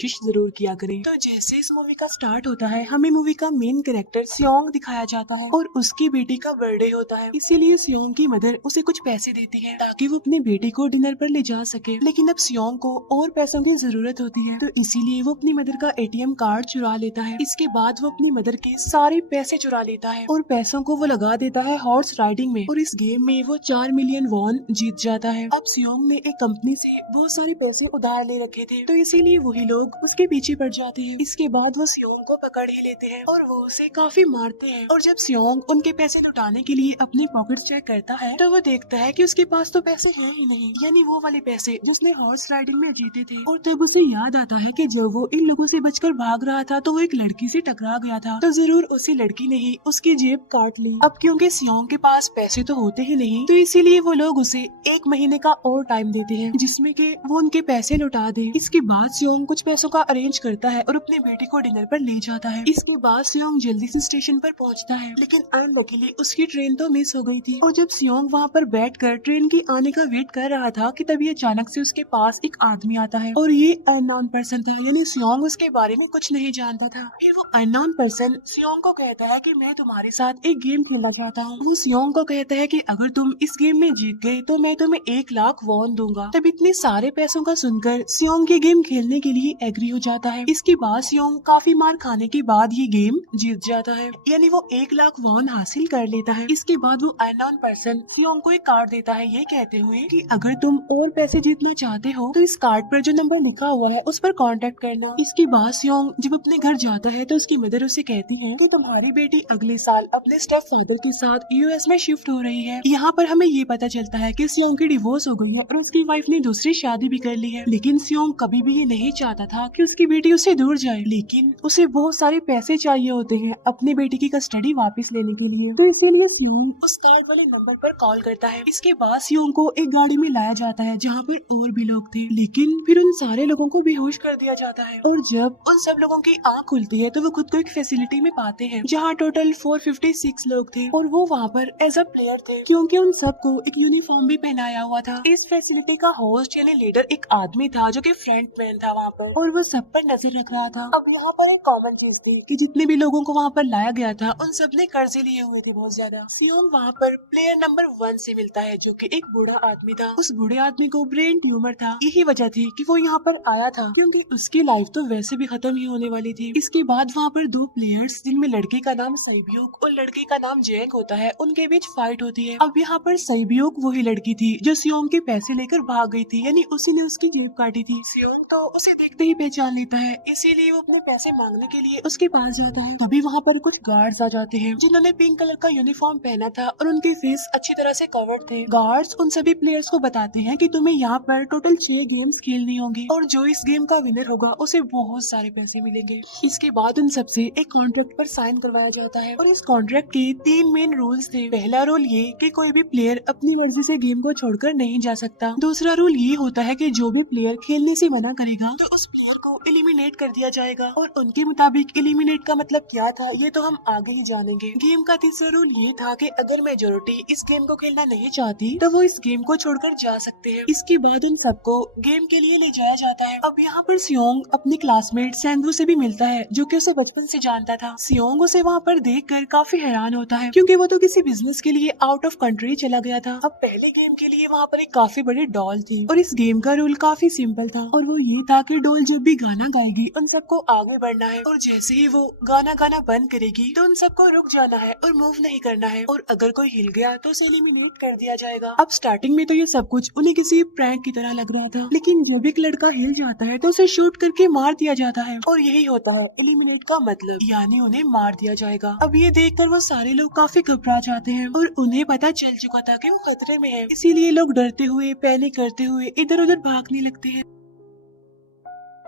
कोशिश जरूर किया करें। तो जैसे इस मूवी का स्टार्ट होता है, हमें मूवी का मेन कैरेक्टर सियोंग दिखाया जाता है और उसकी बेटी का बर्थडे होता है। इसीलिए सियोंग की मदर उसे कुछ पैसे देती है ताकि वो अपनी बेटी को डिनर पर ले जा सके। लेकिन अब सियोंग को और पैसों की जरूरत होती है, तो इसीलिए वो अपनी मदर का एटीएम कार्ड चुरा लेता है। इसके बाद वो अपनी मदर के सारे पैसे चुरा लेता है और पैसों को वो लगा देता है हॉर्स राइडिंग में, और इस गेम में वो 4 मिलियन वॉन जीत जाता है। अब सियोंग ने एक कंपनी से बहुत सारे पैसे उधार ले रखे थे, तो इसीलिए वही लोग उसके पीछे पड़ जाते हैं। इसके बाद वो सियोंग को पकड़ ही लेते हैं और वो उसे काफी मारते हैं। और जब सियोंग उनके पैसे लौटाने के लिए अपनी पॉकेट चेक करता है, तो वो देखता है कि उसके पास तो पैसे हैं ही नहीं, यानी वो वाले पैसे जिसने हॉर्स राइडिंग में जीते थे। और तब उसे याद आता है कि जब वो इन लोगों से बचकर भाग रहा था तो वो एक लड़की से टकरा गया था, तो जरूर उसी लड़की ने ही उसकी जेब काट ली। अब क्योंकि सियोंग के पास पैसे तो होते ही नहीं, तो इसीलिए वो लोग उसे 1 महीने का और टाइम देते हैं जिसमें कि वो उनके पैसे लौटा दे। इसके बाद सियोंग कुछ पैसों का अरेंज करता है और अपनी बेटी को डिनर पर ले जाता है। इसके बाद सियोंग जल्दी से स्टेशन पर पहुंचता है, लेकिन अनलकीली उसकी ट्रेन तो मिस हो गई थी। और जब सियोंग वहां पर बैठकर ट्रेन की आने का वेट कर रहा था कि तभी अचानक से उसके पास एक आदमी आता है, और ये अननोन पर्सन था, यानी सियोंग उसके बारे में कुछ नहीं जानता था। फिर वो अननोन पर्सन सियोंग को कहता है कि मैं तुम्हारे साथ एक गेम खेलना चाहता हूँ। वो सियोंग को कहता है कि अगर तुम इस गेम में जीत गए तो मैं तुम्हें 1 लाख वॉन दूंगा। तब इतने सारे पैसों का सुनकर सियोंग ये गेम खेलने के लिए एग्री हो जाता है। इसके बाद सियोंग काफी मार खाने के बाद ये गेम जीत जाता है, यानी वो 1 लाख वॉन हासिल कर लेता है। इसके बाद वो अननोन पर्सन सियोंग को एक कार्ड देता है, ये कहते हुए कि अगर तुम और पैसे जीतना चाहते हो तो इस कार्ड पर जो नंबर लिखा हुआ है उस पर कांटेक्ट करना। इसके बाद सियोंग जब अपने घर जाता है तो उसकी मदर उसे कहती है कि तुम्हारी बेटी अगले साल अपने स्टेप फादर के साथ यूएस में शिफ्ट हो रही है। यहाँ पर हमें ये पता चलता है कि सियोंग की डिवोर्स हो गई है और उसकी वाइफ ने दूसरी शादी भी कर ली है। लेकिन सियोंग कभी भी ये नहीं चाहता था कि उसकी बेटी उससे दूर जाए, लेकिन उसे बहुत सारे पैसे चाहिए होते हैं अपनी बेटी की कस्टडी वापस लेने के लिए, तो इसीलिए सियोंग उस कार्ड वाले नंबर पर कॉल करता है। इसके बाद सियोंग को एक गाड़ी में लाया जाता है जहाँ पर और भी लोग थे, लेकिन फिर उन सारे लोगों को बेहोश कर दिया जाता है। और जब उन सब लोगों की आँख खुलती है तो वो खुद को एक फैसिलिटी में पाते हैं जहाँ टोटल 456 लोग थे, और वो वहाँ पर एज अ प्लेयर थे क्योंकि उन सबको एक यूनिफॉर्म भी पहनाया हुआ था। इस फैसिलिटी का होस्ट यानी लीडर एक आदमी था जो कि फ्रंट मैन था वहाँ पर, और वो सब पर नजर रख रहा था। अब यहाँ पर एक कॉमन चीज थी कि जितने भी लोगों को वहाँ पर लाया गया था उन सब ने कर्जे लिए हुए थे बहुत ज्यादा। सियोंग वहाँ पर प्लेयर नंबर 1 से मिलता है जो कि एक बूढ़ा आदमी था। उस बूढ़े आदमी को ब्रेन ट्यूमर था, यही वजह थी कि वो यहाँ पर आया था क्योंकि उसकी लाइफ तो वैसे भी खत्म ही होने वाली थी। इसके बाद वहाँ पर 2 प्लेयर्स जिनमें लड़के का नाम सैब्यूक और लड़के का नाम जेंग होता है, उनके बीच फाइट होती है। अब यहाँ पर सैब्यूक वही लड़की थी जो सियोंग के पैसे लेकर भाग गई थी, यानी उसी ने उसकी जेब काटी थी। सियोंग तो उसे देखते ही पहचान लेता है, इसीलिए वो अपने पैसे मांगने के लिए उसके पास जाता है। तभी वहाँ पर कुछ गार्ड्स आ जाते हैं जिन्होंने पिंक कलर का यूनिफॉर्म पहना था और उनके फेस अच्छी तरह से कवर्ड थे। गार्ड्स उन सभी प्लेयर्स को बताते हैं कि तुम्हें यहाँ पर टोटल 6 गेम्स खेलनी होंगी और जो इस गेम का विनर होगा उसे बहुत सारे पैसे मिलेंगे। इसके बाद उन सबसे एक कॉन्ट्रैक्ट पर साइन करवाया जाता है और इस कॉन्ट्रैक्ट के 3 मेन रूल्स थे। पहला रूल ये कि कोई भी प्लेयर अपनी मर्जी से गेम को छोड़कर नहीं जा सकता। दूसरा रूल ये होता है कि जो भी प्लेयर खेलने से मना करेगा तो उस प्लेयर को एलिमिनेट कर दिया जाएगा, और उनके मुताबिक एलिमिनेट का मतलब क्या था ये तो हम आगे ही जानेंगे। गेम का तीसरा रूल ये था कि अगर मेजोरिटी इस गेम को खेलना नहीं चाहती तो वो इस गेम को छोड़कर जा सकते हैं। इसके बाद उन सबको गेम के लिए ले जाया जाता है। अब यहाँ पर सियोंग अपनी क्लासमेट सैंगवू से भी मिलता है जो कि उसे बचपन से जानता था। सियोंग उसे वहाँ पर देखकर काफी हैरान होता है क्योंकि वो तो किसी बिजनेस के लिए आउट ऑफ कंट्री चला गया था। अब पहले गेम के लिए वहाँ पर एक काफी बड़ी डॉल थी और इस गेम का रूल काफी सिंपल था, और वो ये था कि डॉल जब भी गाना गाएगी उन सबको आगे बढ़ना है, और जैसे ही वो गाना गाना बंद करेगी तो उन सबको रुक जाना है और मूव नहीं करना है, और अगर कोई हिल गया तो उसे एलिमिनेट कर दिया जाएगा। अब स्टार्टिंग में तो ये सब कुछ उन्हें किसी प्रैंक की तरह लग रहा था, लेकिन जब एक लड़का हिल जाता है तो उसे शूट करके मार दिया जाता है, और यही होता है एलिमिनेट का मतलब, यानी उन्हें मार दिया जाएगा। अब ये देखकर वो सारे लोग काफी घबरा जाते हैं और उन्हें पता चल चुका था कि वो खतरे में है, इसीलिए लोग डरते हुए पैनिक करते हुए इधर उधर भागने लगते हैं।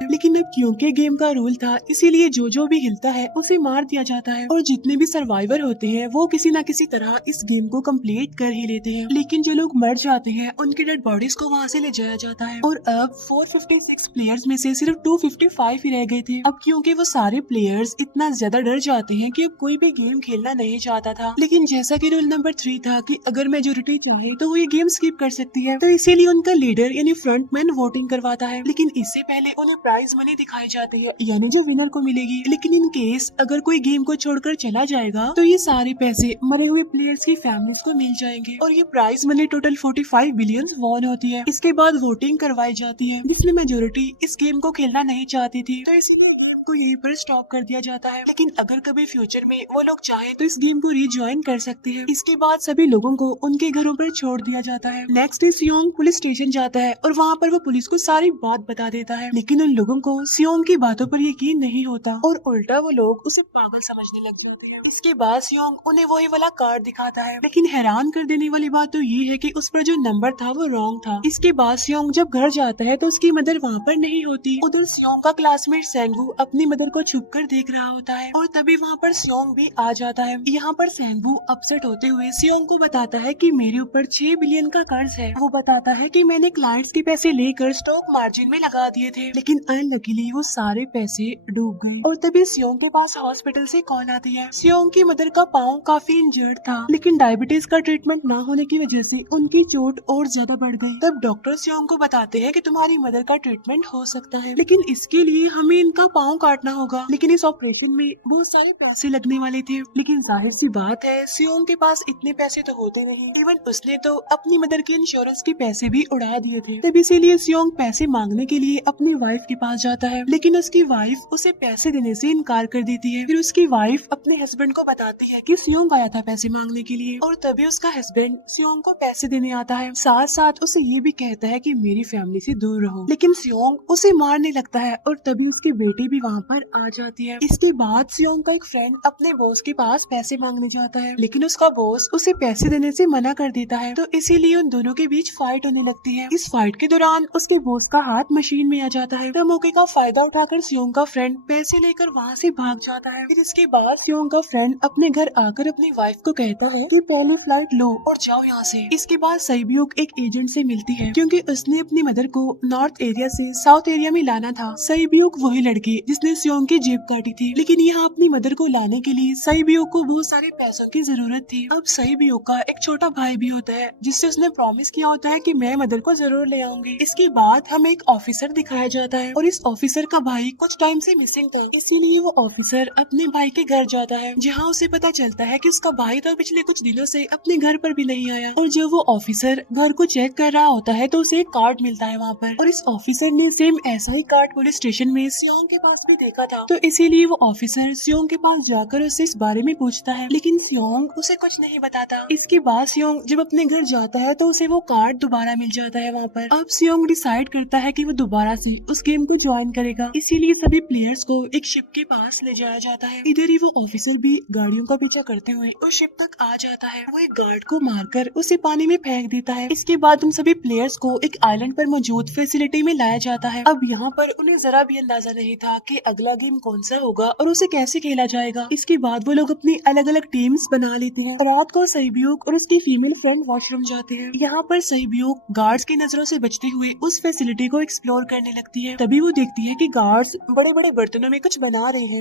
लेकिन अब क्योंकि गेम का रूल था इसीलिए जो भी हिलता है उसे मार दिया जाता है, और जितने भी सर्वाइवर होते हैं वो किसी न किसी तरह इस गेम को कंप्लीट कर ही लेते हैं। लेकिन जो लोग मर जाते हैं उनकी डेड बॉडीज को वहाँ से ले जाया जाता है, और अब 456 प्लेयर्स में से सिर्फ 255 ही रह गए थे। अब क्योंकि वो सारे प्लेयर्स इतना ज्यादा डर जाते हैं कि अब कोई भी गेम खेलना नहीं चाहता था। लेकिन जैसा कि रूल नंबर 3 था कि अगर मेजोरिटी चाहे तो वो ये गेम स्किप कर सकती है, तो इसीलिए उनका लीडर यानी फ्रंटमैन वोटिंग करवाता है। लेकिन इससे पहले उन्हें प्राइज मनी दिखाई जाती है, यानी जो विनर को मिलेगी। लेकिन इन केस अगर कोई गेम को छोड़कर चला जाएगा तो ये सारे पैसे मरे हुए प्लेयर्स की फैमिलीज को मिल जाएंगे। और ये prize money total 45 billion won होती है। इसके बाद वोटिंग करवाई जाती है, जिसमें मेजोरिटी इस गेम को खेलना नहीं चाहती थी, तो इसलिए गेम को यहीं पर स्टॉप कर दिया जाता है। लेकिन अगर कभी फ्यूचर में वो लोग चाहे तो इस गेम को रीज्वाइन कर सकते हैं। इसके बाद सभी लोगों को उनके घरों पर छोड़ दिया जाता है। नेक्स्ट सियोंग पुलिस स्टेशन जाता है और वहाँ पर वो पुलिस को सारी बात बता देता है। लेकिन उन लोगों को सियोंग की बातों पर यकीन नहीं होता और उल्टा वो लोग उसे पागल समझने लग जाते हैं। इसके बाद सियोंग उन्हें वही वाला कार्ड दिखाता है, लेकिन हैरान कर देने वाली बात तो ये है कि उस पर जो नंबर था वो रॉन्ग था। इसके बाद सियोंग जब घर जाता है तो उसकी मदर वहाँ पर नहीं होती। उधर सियोंग का क्लासमेट सेंगू अपनी मदर को छुप कर देख रहा होता है और तभी वहाँ पर सियोंग भी आ जाता है। यहाँ पर सेंगू अपसेट होते हुए सियोंग को बताता है कि मेरे ऊपर 6 बिलियन का कर्ज है। वो बताता है कि मैंने क्लाइंट्स के पैसे लेकर स्टॉक मार्जिन में लगा दिए थे, लेकिन अनलकीली वो सारे पैसे डूब गए। और तभी सियोंग के पास हॉस्पिटल से कॉल आती है। सियोंग की मदर का पाँव काफी इंजर्ड था, लेकिन डायबिटीज का ट्रीटमेंट न होने की वजह से उनकी चोट और ज्यादा बढ़ गई। तब डॉक्टर सियोंग को बताते हैं कि तुम्हारी मदर का ट्रीटमेंट हो सकता है, लेकिन इसके लिए हमें इनका पाँव काटना होगा। लेकिन इस ऑपरेशन में बहुत सारे पैसे लगने वाले थे, लेकिन जाहिर सी बात है सियोंग के पास इतने पैसे तो होते नहीं। इवन उसने तो अपनी मदर के इंश्योरेंस के पैसे भी उड़ा दिए थे। तब इसीलिए सियोंग पैसे मांगने के लिए अपनी वाइफ के पास जाता है, लेकिन उसकी वाइफ उसे पैसे देने से इनकार कर देती है। फिर उसकी वाइफ अपने हस्बैंड को बताती है कि सियोंग आया था पैसे मांगने के लिए, और तभी उसका हस्बैंड सियोंग को पैसे देने आता है। साथ साथ उसे ये भी कहता है कि मेरी फैमिली से दूर रहो। लेकिन सियोंग उसे मारने लगता है और तभी उसकी बेटी भी वहाँ पर आ जाती है। इसके बाद सियोंग का एक फ्रेंड अपने बॉस के पास पैसे मांगने जाता है, लेकिन उसका बॉस उसे पैसे देने से मना कर देता है, तो इसीलिए उन दोनों के बीच फाइट होने लगती है। इस फाइट के दौरान उसके बॉस का हाथ मशीन में आ जाता है, तो मौके का फायदा उठाकर सियोंग का फ्रेंड पैसे लेकर वहाँ से भाग जाता है। फिर इसके बाद सियोंग का फ्रेंड अपने घर आकर अपनी वाइफ को कहता है कि पहली फ्लाइट लो और जाओ यहाँ से। इसके बाद सईब्यूक एक एजेंट से मिलती है, क्योंकि उसने अपनी मदर को नॉर्थ एरिया से साउथ एरिया में लाना था। सईब्यूक वही लड़की जिसने सियोंग की जेब काटी थी, लेकिन यहाँ अपनी मदर को लाने के लिए सईब्यूक को बहुत सारे पैसों की जरूरत थी। अब सईब्यूक का एक छोटा भाई भी होता है, जिससे उसने प्रॉमिस किया होता है कि मैं मदर को जरूर ले आऊंगी। इसके बाद हमें एक ऑफिसर दिखाया जाता है, और इस ऑफिसर का भाई कुछ टाइम से मिसिंग था, इसीलिए वो ऑफिसर अपने भाई के घर जाता है, जहाँ उसे पता चलता है कि उसका भाई तो पिछले कुछ दिनों से अपने घर पर भी नहीं आया। और जब वो ऑफिसर घर को चेक कर रहा होता है तो उसे एक कार्ड मिलता है वहाँ पर, और इस ऑफिसर ने सेम ऐसा ही कार्ड पुलिस स्टेशन में सियोंग के पास भी देखा था, तो इसीलिए वो ऑफिसर सियोंग के पास जाकर उससे इस बारे में पूछता है, लेकिन सियोंग उसे कुछ नहीं बताता। इसके बाद सियोंग जब अपने घर जाता है तो उसे वो कार्ड दोबारा मिल जाता है वहाँ पर। अब सियोंग डिसाइड करता है कि वो दोबारा से उस गेम को ज्वाइन करेगा, इसीलिए सभी प्लेयर्स को एक शिप के पास ले जाया जाता है। इधर ही वो ऑफिसर भी गाड़ियों का पीछा करते हुए उस शिप तक आ जाता है। वो एक गार्ड को मारकर उसे पानी में फेंक देता है। इसके बाद उन सभी प्लेयर्स को एक आइलैंड पर मौजूद फैसिलिटी में लाया जाता है। अब यहाँ पर उन्हें जरा भी अंदाजा नहीं था कि अगला गेम कौन सा होगा और उसे कैसे खेला जाएगा। इसके बाद वो लोग अपनी अलग अलग टीम्स बना लेते हैं। रात को सईब्यूक और उसकी फीमेल फ्रेंड वॉशरूम जाते हैं। यहाँ पर सईब्यूक गार्ड्स की नजरों से बचते हुए उस फैसिलिटी को एक्सप्लोर करने लगती है। तभी वो देखती है कि गार्ड्स बड़े बड़े बर्तनों में कुछ बना रहे हैं,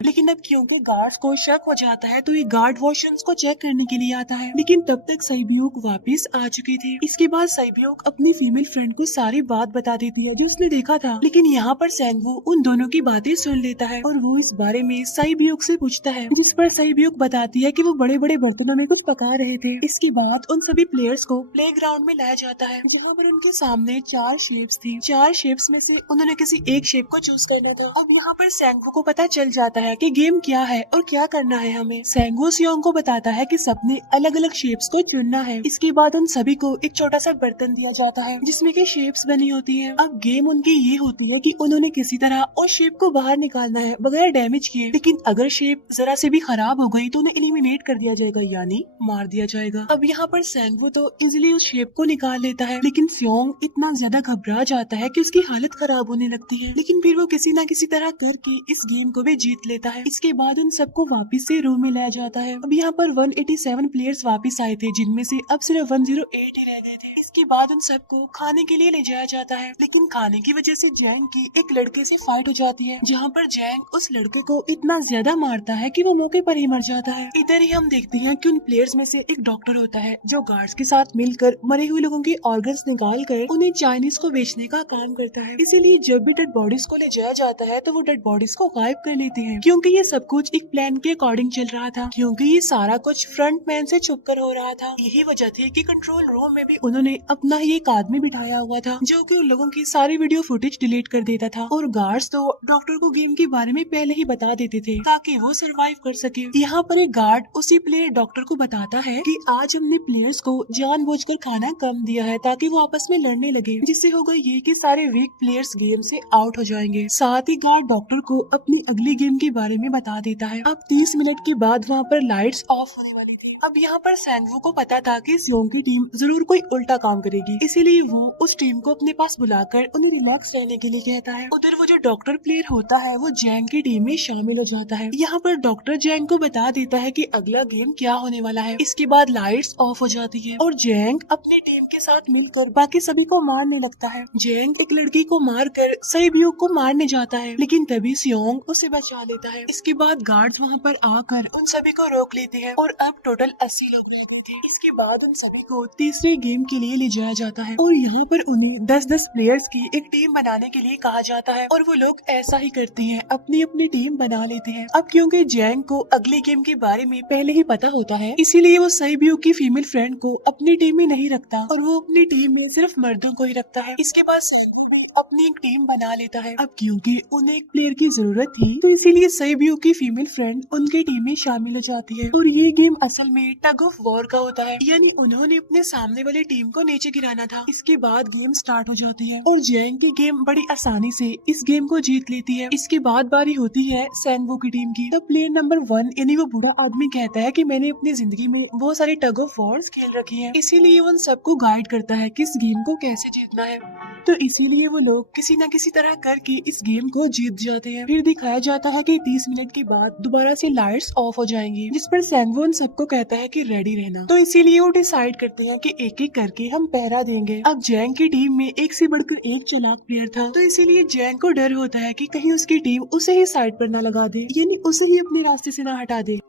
लेकिन अब क्योंकि गार्ड्स को शक हो जाता है तो ये गार्ड वॉशरूम्स को चेक करने के लिए आता है, लेकिन तब तक सईब्यूक वापस आ चुकी थी। इसके बाद सईब्यूक अपनी फीमेल फ्रेंड को सारी बात बता देती है जो उसने देखा था, लेकिन यहाँ पर सेंगवू उन दोनों की बातें सुन लेता है और वो इस बारे में सईब्यूक से पूछता है, जिस पर सईब्यूक बताती है कि वो बड़े बड़े बर्तनों में कुछ पका रहे थे। इसके बाद उन सभी प्लेयर्स को प्ले ग्राउंड में लाया जाता है, जहाँ पर उनके सामने 4 शेप्स थी। 4 शेप्स में से उन्होंने किसी एक शेप को चूज करना था। अब यहाँ पर सेंगवू को पता चल जाता है कि गेम क्या है और क्या करना है हमें। सेंगवू सियोंग को बताता है कि सबने अलग अलग शेप्स को चुनना है। इसके बाद उन सभी को एक छोटा सा बर्तन दिया जाता है जिसमें की शेप्स बनी होती है। अब गेम उनकी ये होती है कि उन्होंने किसी तरह उस शेप को बाहर निकालना है बगैर डैमेज किए, लेकिन अगर शेप जरा से भी खराब हो गई तो उन्हें एलिमिनेट कर दिया जाएगा, यानी मार दिया जाएगा। अब यहाँ पर सेंगवू तो इजिली उस शेप को निकाल लेता है, लेकिन सियोंग इतना ज्यादा घबरा जाता है कि उसकी हालत खराब होने लगती है, लेकिन फिर वो किसी न किसी तरह करके इस गेम को भी जीत लेता देता है। इसके बाद उन सबको वापस से रूम में लाया जाता है। अब यहाँ पर 187 प्लेयर्स वापस आए थे, जिनमें से अब सिर्फ 108 ही रह गए थे। इसके बाद उन सबको खाने के लिए ले जाया जाता है, लेकिन खाने की वजह से जैंग की एक लड़के से फाइट हो जाती है, जहाँ पर जैंग उस लड़के को इतना ज्यादा मारता है कि वो मौके पर ही मर जाता है। इधर ही हम देखते हैं कि उन प्लेयर्स में से एक डॉक्टर होता है जो गार्ड्स के साथ मिलकर मरे हुए लोगों के ऑर्गन्स निकाल कर उन्हें चाइनीज को बेचने का काम करता है। इसीलिए जब भी डेड बॉडीज को ले जाया जाता है तो वो डेड बॉडीज को गायब कर लेते हैं, क्योंकि ये सब कुछ एक प्लान के अकॉर्डिंग चल रहा था, क्योंकि ये सारा कुछ फ्रंट मैन से छुप कर हो रहा था। यही वजह थी कि कंट्रोल रूम में भी उन्होंने अपना ही एक आदमी बिठाया हुआ था जो कि उन लोगों की सारी वीडियो फुटेज डिलीट कर देता था, और गार्ड्स तो डॉक्टर को गेम के बारे में पहले ही बता देते थे ताकि वो सरवाइव कर सके। यहाँ पर एक गार्ड उसी प्लेयर डॉक्टर को बताता है कि आज हमने प्लेयर्स को जानबूझकर खाना कम दिया है ताकि वो आपस में लड़ने लगे, जिससे होगा ये कि सारे वीक प्लेयर्स गेम से आउट हो जाएंगे। साथ ही गार्ड डॉक्टर को अपनी अगली गेम के बारे में बता देता है। अब 30 मिनट के बाद वहाँ पर लाइट्स ऑफ होने वाली थी। अब यहाँ पर सैंगवू को पता था कि सियोंग की टीम जरूर कोई उल्टा काम करेगी, इसीलिए वो उस टीम को अपने पास बुलाकर उन्हें रिलैक्स रहने के लिए कहता है। उधर वो जो डॉक्टर प्लेयर होता है वो जैंग की टीम में शामिल हो जाता है। यहाँ पर डॉक्टर जैंग को बता देता है कि अगला गेम क्या होने वाला है। इसके बाद लाइट्स ऑफ हो जाती है और जैंग अपनी टीम के साथ मिलकर बाकी सभी को मारने लगता है। जैंग एक लड़की को मारकर सैबियो को मारने जाता है, लेकिन तभी सियोंग उसे बचा लेता है। इसके बाद गार्ड्स वहाँ पर आकर उन सभी को रोक लेते हैं और अब टोटल 80 लोग मिल गए थे। इसके बाद उन सभी को तीसरे गेम के लिए ले जाया जाता है और यहाँ पर उन्हें 10-10 प्लेयर्स की एक टीम बनाने के लिए कहा जाता है, और वो लोग ऐसा ही करते हैं, अपनी अपनी टीम बना लेते हैं। अब क्योंकि जैंग को अगली गेम के बारे में पहले ही पता होता है, इसीलिए वो सैबियो की फीमेल फ्रेंड को अपनी टीम में नहीं रखता और वो अपनी टीम में सिर्फ मर्दों को ही रखता है। इसके बाद सैंगू भी अपनी एक टीम बना लेता है। अब क्योंकि उन्हें एक प्लेयर की जरूरत थी, तो इसीलिए सैबियो की फीमेल फ्रेंड उनकी टीम में शामिल हो जाती है, और ये गेम असल में टग ऑफ वॉर का होता है, यानी उन्होंने अपने सामने वाली टीम को नीचे गिराना था। इसके बाद गेम स्टार्ट हो जाती है और जैंग की गेम बड़ी आसानी से इस गेम को जीत लेती है। इसके बाद बारी होती है सैंगवू की टीम की। तो प्लेयर नंबर 1 यानी वो बूढ़ा आदमी कहता है कि मैंने अपनी जिंदगी में बहुत सारी टग ऑफ वॉर्स खेल रखी है, इसीलिए वो उन सबको गाइड करता है कि इस गेम को कैसे जीतना है। तो इसीलिए वो लोग किसी न किसी तरह करके इस गेम को जीत जाते हैं। फिर दिखाया जाता है कि 30 मिनट के बाद दोबारा से लाइट्स ऑफ हो जाएंगी, जिस पर सैंगवू उन सबको कहता है कि रेडी रहना। तो इसीलिए वो डिसाइड करते हैं कि एक एक करके हम पहरा देंगे। अब जैंग की टीम में एक से बढ़कर एक चालाक प्लेयर था, तो इसीलिए जैंग को डर होता है कि कहीं उसकी टीम उसे ही साइड पर न लगा दे, यानी उसे ही अपने रास्ते से न हटा दे।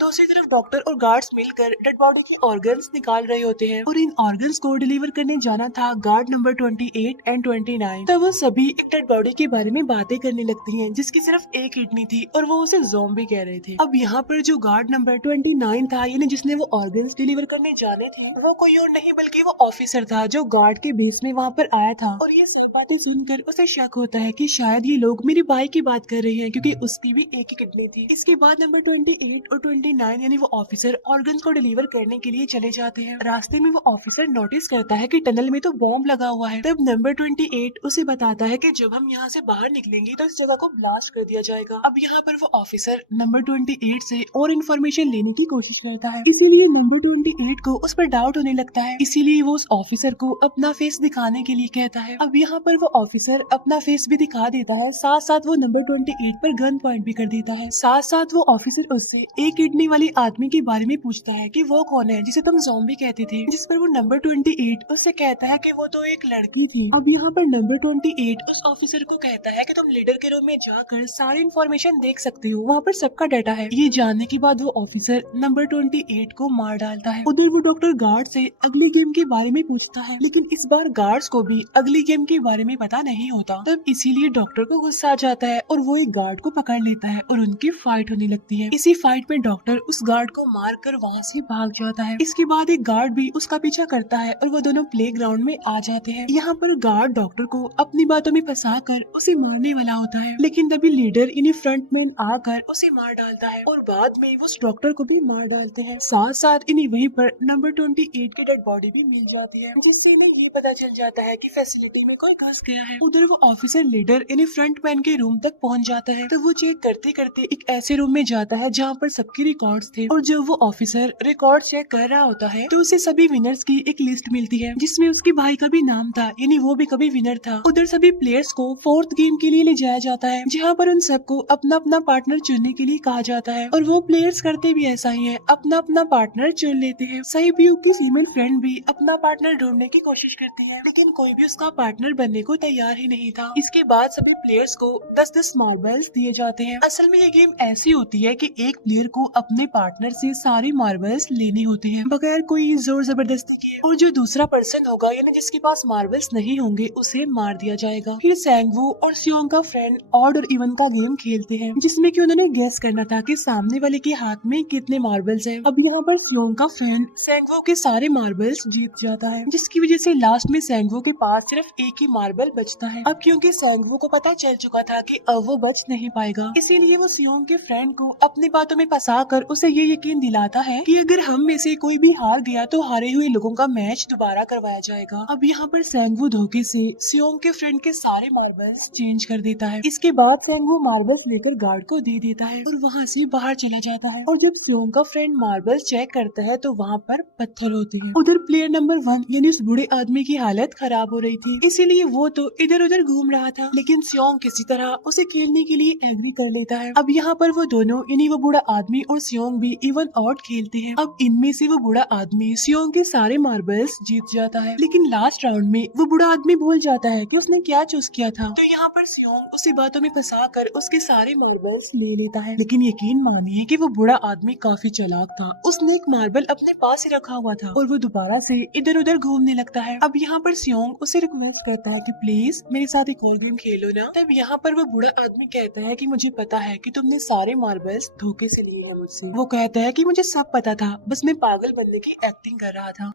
दूसरी तरफ डॉक्टर और गार्ड्स मिलकर डेड बॉडी के ऑर्गन्स निकाल रहे होते हैं और इन ऑर्गन्स को डिलीवर करने जाना था गार्ड नंबर 28 एंड 29। तब वो सभी एक डेड बॉडी के बारे में बातें करने लगती हैं जिसकी सिर्फ एक किडनी थी और वो उसे ज़ॉम्बी कह रहे थे। अब यहाँ पर जो गार्ड नंबर 29 था, यानी जिसने वो ऑर्गन्स डिलीवर करने जाने थे, वो कोई और नहीं बल्कि वो ऑफिसर था जो गार्ड के बेस में वहाँ पर आया था, और ये सब बातें सुनकर उसे शक होता है कि शायद ये लोग मेरी भाई की बात कर रहे हैं, क्योंकि उसकी भी एक ही किडनी थी। इसके बाद नंबर 28 और 29 यानी वो ऑफिसर ऑर्गन्स को डिलीवर करने के लिए चले जाते हैं। रास्ते में वो ऑफिसर नोटिस करता है कि टनल में तो बॉम्ब लगा हुआ है। तब नंबर 28 उसे बताता है कि जब हम यहाँ से बाहर निकलेंगे तो इस जगह को ब्लास्ट कर दिया जाएगा। अब यहाँ पर वो ऑफिसर नंबर 28 से और इन्फॉर्मेशन लेने की कोशिश करता है, इसीलिए नंबर 28 को उस पर डाउट होने लगता है, इसीलिए वो उस ऑफिसर को अपना फेस दिखाने के लिए कहता है। अब यहाँ पर वो ऑफिसर अपना फेस भी दिखा देता है, साथ साथ वो नंबर 28 पर गन पॉइंट भी कर देता है। साथ साथ वो ऑफिसर उससे एक किडनी वाली आदमी के बारे में पूछता है कि वो कौन है जिसे तुम ज़ॉम्बी कहते थे, जिस पर वो नंबर 28 उससे कहता है कि वो तो एक लड़की थी। अब यहाँ पर नंबर 28 उस ऑफिसर को कहता है कि तुम लीडर के रूम में जाकर सारी इन्फॉर्मेशन देख सकते हो, वहाँ पर सबका डाटा है। ये जानने के बाद वो ऑफिसर नंबर 28 को मार डालता है। उधर वो डॉक्टर गार्ड से अगली गेम के बारे में पूछता है, लेकिन इस बार गार्ड्स को भी अगली गेम के बारे में पता नहीं होता। तब इसीलिए डॉक्टर को गुस्सा आ जाता है और वो एक गार्ड को पकड़ लेता है और उनकी फाइट होने लगती है। इसी फाइट में डॉक्टर उस गार्ड को मारकर वहाँ से भाग जाता है। इसके बाद एक गार्ड भी उसका पीछा करता है और वो दोनों प्लेग्राउंड में आ जाते हैं। यहाँ पर गार्ड डॉक्टर को अपनी बातों में फंसाकर उसे मारने वाला होता है, लेकिन तभी लीडर इन्हीं फ्रंटमैन आकर उसे मार डालता है और बाद में वो उस डॉक्टर को भी मार डालते हैं। साथ साथ इन्हीं वहीं पर नंबर 28 की डेड बॉडी भी मिल जाती है, जिससे इन्हें ये पता चल जाता है कि फैसिलिटी में कोई घुस गया है। उधर वो ऑफिसर लीडर इन्हीं फ्रंटमैन के रूम तक पहुँच जाता है, तो वो चेक करते करते एक ऐसे रूम में जाता है जहाँ पर सबकी रिकॉर्ड्स थे और जब वो ऑफिसर रिकॉर्ड चेक कर रहा होता है तो उसे सभी विनर्स की एक लिस्ट मिलती है जिसमें उसके भाई का भी नाम था, यानी वो भी कभी विनर था। उधर सभी प्लेयर्स को फोर्थ गेम के लिए ले जाया जाता है जहाँ पर उन सबको अपना अपना पार्टनर चुनने के लिए कहा जाता है और वो प्लेयर्स करते भी ऐसा ही है, अपना अपना पार्टनर चुन लेते हैं। सही पीयू की फीमेल फ्रेंड भी अपना पार्टनर ढूंढने की कोशिश करती है लेकिन कोई भी उसका पार्टनर बनने को तैयार ही नहीं था। इसके बाद सभी प्लेयर्स को 10-10 मार्बल्स दिए जाते हैं। असल में ये गेम ऐसी होती है कि एक प्लेयर को अपने पार्टनर से सारे मार्बल्स लेने होते हैं बगैर कोई जोर जबरदस्ती किए, और जो दूसरा पर्सन होगा यानी जिसके पास मार्बल्स नहीं होंगे उसे मार दिया जाएगा। फिर सैंगवू और सियोंग का फ्रेंड ऑड और इवन का गेम खेलते हैं जिसमें कि उन्होंने गेस करना था कि सामने वाले के हाथ में कितने मार्बल्स हैं। अब यहाँ पर सियोंग का फ्रेंड सैंगवू के सारे मार्बल्स जीत जाता है जिसकी वजह से लास्ट में सैंगवू के पास सिर्फ एक ही मार्बल बचता है। अब क्योंकि सैंगवू को पता चल चुका था कि अब वो बच नहीं पाएगा, इसीलिए वो सियोंग के फ्रेंड को अपनी बातों में फंसा कर उसे ये यकीन दिलाता है कि अगर हम में से कोई भी हार गया तो हारे हुए लोगों का मैच दोबारा करवाया जाएगा। अब यहाँ पर सैंगवू धोखे से सियोंग के फ्रेंड के सारे मार्बल्स चेंज कर देता है। इसके बाद सैंगवू मार्बल्स लेकर गार्ड को दे देता है और वहाँ से बाहर चला जाता है। और जब सियोंग का फ्रेंड मार्बल्स चेक करता है तो वहाँ पर पत्थर होते हैं। उधर प्लेयर नंबर 1 यानी उस बूढ़े आदमी की हालत खराब हो रही थी, इसीलिए वो तो इधर उधर घूम रहा था, लेकिन सियोंग किसी तरह उसे खेलने के लिए एग्री कर लेता है। अब यहाँ पर वो दोनों यानी वो बूढ़ा आदमी और सियोंग भी इवन आउट खेलते हैं। अब इनमें से वो बूढ़ा आदमी सियोंग के सारे मार्बल्स जीत जाता है, लेकिन लास्ट राउंड में वो बूढ़ा आदमी भूल जाता है कि उसने क्या चूज किया था। तो यहाँ पर सियोंग उसी बातों में फंसा कर उसके सारे मार्बल्स ले लेता है, लेकिन यकीन मानिए कि वो बूढ़ा आदमी काफी चालाक था। उसने एक मार्बल अपने पास ही रखा हुआ था और वो दोबारा से इधर उधर घूमने लगता है। अब यहाँ पर सियोंग उसे रिक्वेस्ट करता है कि प्लीज मेरे साथ एक और गेम खेलो ना। तब यहाँ पर वो बूढ़ा आदमी कहता है कि मुझे पता है कि तुमने सारे मार्बल्स धोखे से लिए हैं मुझसे। वो कहता है कि मुझे सब पता था, बस मैं पागल बनने की एक्टिंग कर रहा था।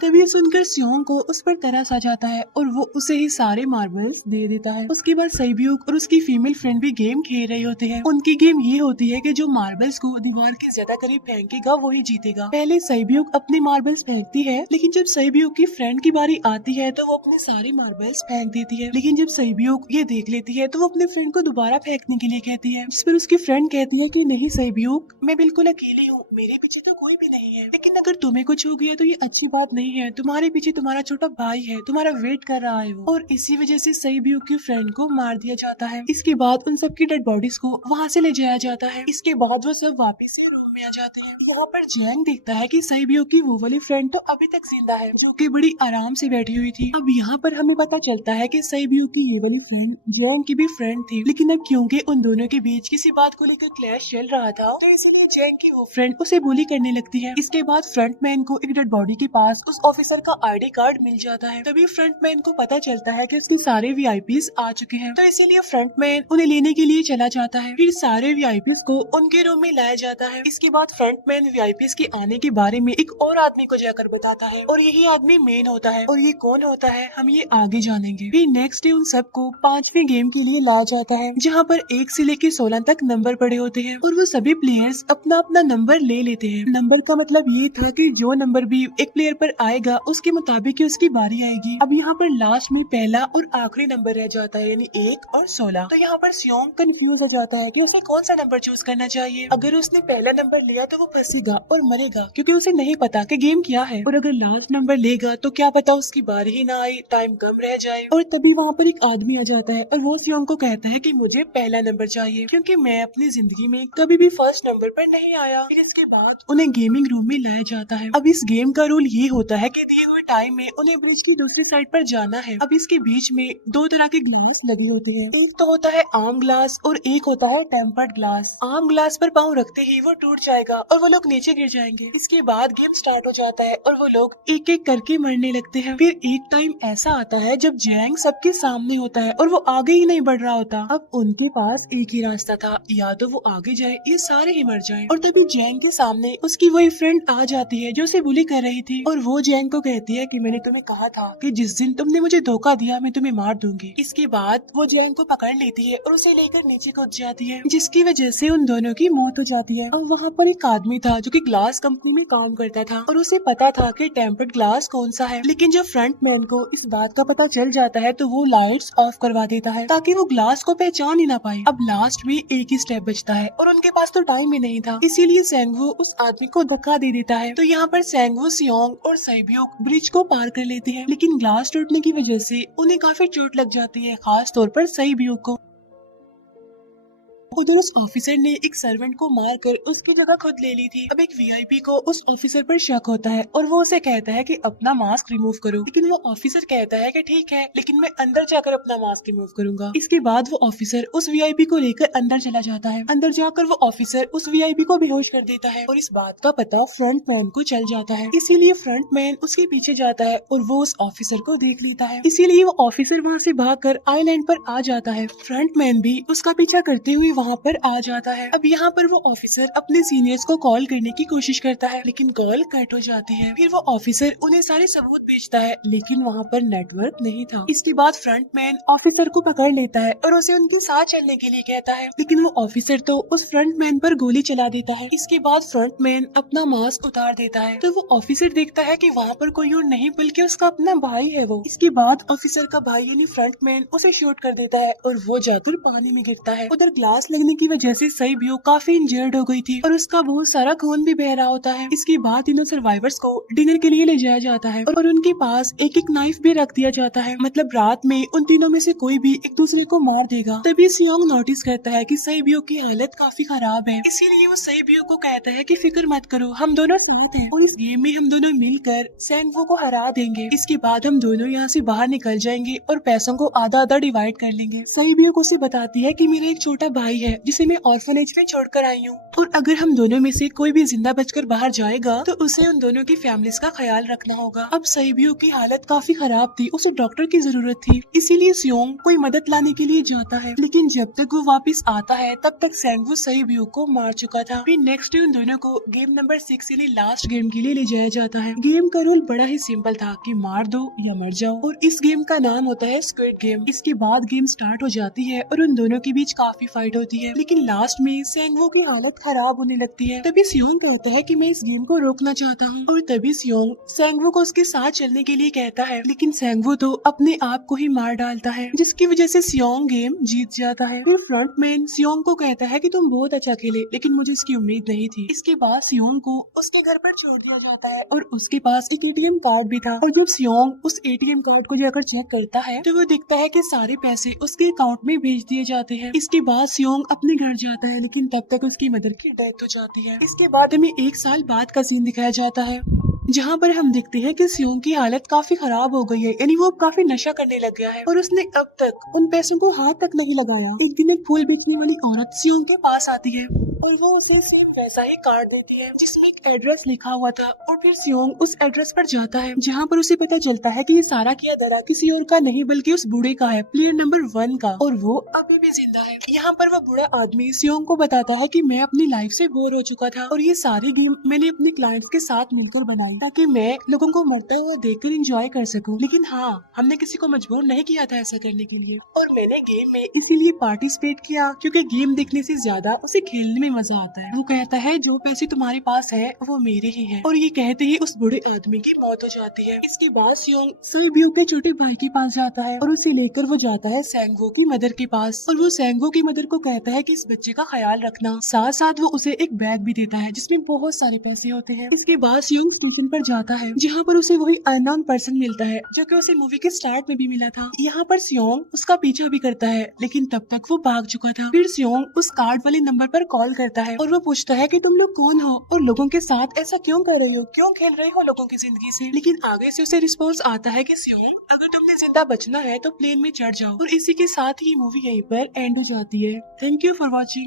तभी सुनकर सियोंग को उस पर तरस आ जाता है और वो उसे ही सारे मार्बल्स दे देता है। उसके बाद सैब्यूक और उसकी फीमेल फ्रेंड भी गेम खेल रहे होते हैं। उनकी गेम ये होती है कि जो मार्बल्स को दीवार के ज्यादा करीब फेंकेगा वही जीतेगा। पहले सैब्यूक अपने मार्बल्स फेंकती है, लेकिन जब सैब्यूक की फ्रेंड की बारी आती है तो वो अपने सारे मार्बल्स फेंक देती है। लेकिन जब सैब्यूक ये देख लेती है तो वो अपने फ्रेंड को दोबारा फेंकने के लिए कहती है, जिस पर उसकी फ्रेंड कहती है कि नहीं सैब्यूक, मैं बिल्कुल अकेली हूँ, मेरे पीछे तो कोई भी नहीं है, लेकिन अगर तुम्हें कुछ हो गया तो ये अच्छी बात नहीं है, तुम्हारे पीछे तुम्हारा छोटा भाई है, तुम्हारा वेट कर रहा है वो। और इसी वजह से सैब्यूक की फ्रेंड को मार दिया जाता है। इसके बाद उन सबकी डेड बॉडीज को वहाँ से ले जाया जाता है। इसके बाद वो सब वापस ही रूम में आ जाते हैं। यहाँ पर जैंग देखता है कि सैब्यूक की वो वाली फ्रेंड तो अभी तक जिंदा है, जो कि बड़ी आराम से बैठी हुई थी। अब यहाँ पर हमें पता चलता है कि सैब्यूक की ये वाली फ्रेंड जैंग की भी फ्रेंड थी, लेकिन अब क्योंकि उन दोनों के बीच किसी बात को लेकर क्लैश चल रहा था तो इसलिए जैंग की वो फ्रेंड उसे बुली करने लगती है। इसके बाद फ्रंटमैन को एक डेड बॉडी के पास उस ऑफिसर का आईडी कार्ड मिल जाता है। तभी फ्रंटमैन को पता चलता है कि उसके सारे वीआईपीज आ चुके हैं, तो इसीलिए फ्रंटमैन उन्हें लेने के लिए चला जाता है। फिर सारे वीआईपीज को उनके रूम में लाया जाता है। इसके बाद फ्रंटमैन वीआईपीज के आने के बारे में एक और आदमी को जाकर बताता है और यही आदमी मेन होता है। और ये कौन होता है हम ये आगे जानेंगे। फिर नेक्स्ट डे उन सबको 5वें गेम के लिए लाया जाता है, जहाँ पर 1 से लेकर 16 तक नंबर पड़े होते हैं और वो सभी प्लेयर्स अपना अपना नंबर ले लेते हैं। नंबर का मतलब ये था कि जो नंबर भी एक प्लेयर पर आएगा उसके मुताबिक ही उसकी बारी आएगी। अब यहाँ पर लास्ट में पहला और आखिरी नंबर रह जाता है, यानी 1 और 16। तो यहाँ पर सियोंग कंफ्यूज हो जाता है कि उसे कौन सा नंबर चूज करना चाहिए। अगर उसने पहला नंबर लिया तो वो फंसेगा और मरेगा, क्योंकि उसे नहीं पता कि गेम क्या है। और अगर लास्ट नंबर लेगा तो क्या पता उसकी बारी ही ना आए, टाइम कम रह जाए। और तभी वहाँ पर एक आदमी आ जाता है और वो सियोंग को कहता है कि मुझे पहला नंबर चाहिए, क्योंकि मैं अपनी जिंदगी में कभी भी फर्स्ट नंबर पर नहीं आया। फिर इसके बाद उन्हें गेमिंग रूम में लाया जाता है। अब इस गेम का रूल ये होता है कि दिए हुए टाइम में उन्हें ब्रिज की दूसरी साइड पर जाना है। अब इसके बीच में 2 तरह के ग्लास लगे होते हैं, एक तो होता है आर्म ग्लास और एक होता है टेम्पर्ड ग्लास। आर्म ग्लास पर पाँव रखते ही वो टूट जाएगा और वो लोग नीचे गिर जाएंगे। इसके बाद गेम स्टार्ट हो जाता है और वो लोग एक एक करके मरने लगते हैं। फिर एक टाइम ऐसा आता है जब जैंग सबके सामने होता है और वो आगे ही नहीं बढ़ रहा होता। अब उनके पास एक ही रास्ता था, या तो वो आगे जाए या सारे ही मर जाएं। और तभी जैंग के सामने उसकी वही फ्रेंड आ जाती है जो उसे बुली कर रही थी और वो जैंग को कहती है कि मैंने तुम्हें कहा था कि जिस दिन तुमने मुझे धोखा दिया मैं तुम्हें मार दूंगी। इसके बाद वो जैंग को पकड़ लेती है और उसे लेकर नीचे कूद जाती है, जिसकी वजह से उन दोनों की मौत हो जाती है। और वहाँ पर एक आदमी था जो कि ग्लास कंपनी में काम करता था और उसे पता था कि टेम्पर्ड ग्लास कौन सा है। लेकिन जब फ्रंट मैन को इस बात का पता चल जाता है तो वो लाइट्स ऑफ करवा देता है ताकि वो ग्लास को पहचान ही ना पाए। अब लास्ट भी एक ही स्टेप बचता है और उनके पास तो टाइम ही नहीं था, इसीलिए सेंगवू उस आदमी को धक्का दे देता है। तो यहाँ पर सेंगवू, सियोंग और साइब्योक ब्रिज को पार कर लेते हैं, लेकिन ग्लास टूटने की वजह से उन्हें काफी चोट लग जाती है, खास तौर पर साइब्योक को। उधर उस ऑफिसर ने एक सर्वेंट को मारकर उसकी जगह खुद ले ली थी। अब एक वीआईपी को उस ऑफिसर पर शक होता है और वो उसे कहता है कि अपना मास्क रिमूव करो, लेकिन वो ऑफिसर कहता है कि ठीक है, लेकिन मैं अंदर जाकर अपना मास्क रिमूव करूंगा। इसके बाद वो ऑफिसर उस वीआईपी को लेकर अंदर चला जाता है। अंदर जाकर वो ऑफिसर उस वीआईपी को बेहोश कर देता है और इस बात का पता फ्रंट मैन को चल जाता है, इसीलिए फ्रंट मैन उसके पीछे जाता है और वो उस ऑफिसर को देख लेता है, इसीलिए वो ऑफिसर वहाँ से भागकर आइलैंड पर आ जाता है। फ्रंट मैन भी उसका पीछा करते हुए वहाँ पर आ जाता है। अब यहाँ पर वो ऑफिसर अपने सीनियर्स को कॉल करने की कोशिश करता है, लेकिन कॉल कट हो जाती है। फिर वो ऑफिसर उन्हें सारे सबूत भेजता है, लेकिन वहाँ पर नेटवर्क नहीं था। इसके बाद फ्रंट मैन ऑफिसर को पकड़ लेता है और उसे उनके साथ चलने के लिए कहता है, लेकिन वो ऑफिसर तो उस फ्रंट मैन पर गोली चला देता है। इसके बाद फ्रंट मैन अपना मास्क उतार देता है, तो वो ऑफिसर देखता है कि वहाँ पर कोई और नहीं बल्कि उसका अपना भाई है वो। इसके बाद ऑफिसर का भाई यानी फ्रंट मैन उसे शूट कर देता है और वो जाकर पानी में गिरता है। उधर ग्लास लगने की वजह से साइब्योक काफी इंजर्ड हो गई थी और उसका बहुत सारा खून भी बह रहा होता है। इसके बाद तीनों सर्वाइवर्स को डिनर के लिए ले जाया जाता है और उनके पास एक एक नाइफ भी रख दिया जाता है, मतलब रात में उन तीनों में से कोई भी एक दूसरे को मार देगा। तभी सियोंग नोटिस करता है कि साइब्योक की हालत काफी खराब है, इसीलिए वो साइब्योक को कहता है कि फिक्र मत करो, हम दोनों साथ हैं और इस गेम में हम दोनों मिलकर सेंगवू को हरा देंगे। इसके बाद हम दोनों यहाँ से बाहर निकल जाएंगे और पैसों को आधा आधा डिवाइड कर लेंगे। साइब्योक उसे बताती है कि मेरा एक छोटा भाई है जिसे मैं ऑर्फनेज में छोड़कर आई हूँ और अगर हम दोनों में से कोई भी जिंदा बचकर बाहर जाएगा तो उसे उन दोनों की फैमिलीज का ख्याल रखना होगा। अब साइब्योक की हालत काफी खराब थी, उसे डॉक्टर की जरूरत थी, इसीलिए सियोंग कोई मदद लाने के लिए जाता है, लेकिन जब तक वो वापस आता है तब तक सेंगवू साइब्योक को मार चुका था। फिर नेक्स्ट डे उन दोनों को गेम नंबर 6 यानी लास्ट गेम के लिए ले जाया जाता है। गेम का रूल बड़ा ही सिंपल था कि मार दो या मर जाओ और इस गेम का नाम होता है स्क्विड गेम। इसके बाद गेम स्टार्ट हो जाती है और उन दोनों के बीच काफी फाइट होती है, लेकिन लास्ट में सेंगवू की हालत खराब होने लगती है। तभी सियोंग कहता है कि मैं इस गेम को रोकना चाहता हूँ और तभी सियोंग सेंगवू को उसके साथ चलने के लिए कहता है, लेकिन सेंगवू तो अपने आप को ही मार डालता है, जिसकी वजह से सियोंग गेम जीत जाता है। फिर फ्रंट मैन सियोंग को कहता है कि तुम बहुत अच्छा खेले, लेकिन मुझे इसकी उम्मीद नहीं थी। इसके बाद सियोंग को उसके घर पर छोड़ दिया जाता है और उसके पास एक एटीएम कार्ड भी था और जब सियोंग उस एटीएम कार्ड को जाकर चेक करता है तो वो दिखता है कि सारे पैसे उसके अकाउंट में भेज दिए जाते हैं। इसके बाद सियोंग अपने घर जाता है, लेकिन तब तक उसकी मदर की डेथ हो जाती है। इसके बाद हमें एक साल बाद का सीन दिखाया जाता है जहाँ पर हम देखते हैं कि सियोंग की हालत काफी खराब हो गई है, यानी वो काफी नशा करने लग गया है और उसने अब तक उन पैसों को हाथ तक नहीं लगाया। एक दिन एक फूल बेचने वाली औरत सियोंग के पास आती है और वो उसे सेम वैसा ही कार्ड देती है जिसमें एक एड्रेस लिखा हुआ था और फिर सियोंग उस एड्रेस पर जाता है जहाँ पर उसे पता चलता है कि ये सारा किया धरा किसी और का नहीं बल्कि उस बूढ़े का है, प्लेयर नंबर 1 का, और वो अभी भी जिंदा है। यहाँ पर वो बूढ़ा आदमी सियोंग को बताता है कि मैं अपनी लाइफ से बोर हो चुका था और ये सारी गेम मैंने अपने क्लाइंट्स के साथ मिलकर बनाई ताकि मैं लोगों को मरते हुए देखकर एंजॉय कर सकूं, लेकिन हाँ, हमने किसी को मजबूर नहीं किया था ऐसा करने के लिए और मैंने गेम में इसीलिए पार्टिसिपेट किया क्योंकि गेम देखने से ज्यादा उसे खेलने में मजा आता है। वो कहता है जो पैसे तुम्हारे पास है वो मेरे ही है और ये कहते ही उस बूढ़े आदमी की मौत हो जाती है। इसके बाद सियोंग साइब्योक के छोटे भाई के पास जाता है और उसे लेकर वो जाता है सेंगवू की मदर के पास और वो सेंगवू की मदर को कहता है कि इस बच्चे का ख्याल रखना, साथ साथ वो उसे एक बैग भी देता है जिसमें बहुत सारे पैसे होते हैं। इसके बाद सियोंग स्टेशन पर जाता है जहाँ पर उसे वही अननोन पर्सन मिलता है जो कि उसे मूवी के स्टार्ट में भी मिला था। यहाँ पर सियोंग उसका पीछा भी करता है, लेकिन तब तक वो भाग चुका था। फिर सियोंग उस कार्ड वाले नंबर पर कॉल करता है और वो पूछता है कि तुम लोग कौन हो और लोगों के साथ ऐसा क्यों कर रहे हो, क्यों खेल रहे हो लोगों की जिंदगी से। लेकिन आगे से उसे रिस्पॉन्स आता है कि सियोंग, अगर तुमने जिंदा बचना है तो प्लेन में चढ़ जाओ। और इसी के साथ ही मूवी यहीं पर एंड हो जाती है। Thank you for watching.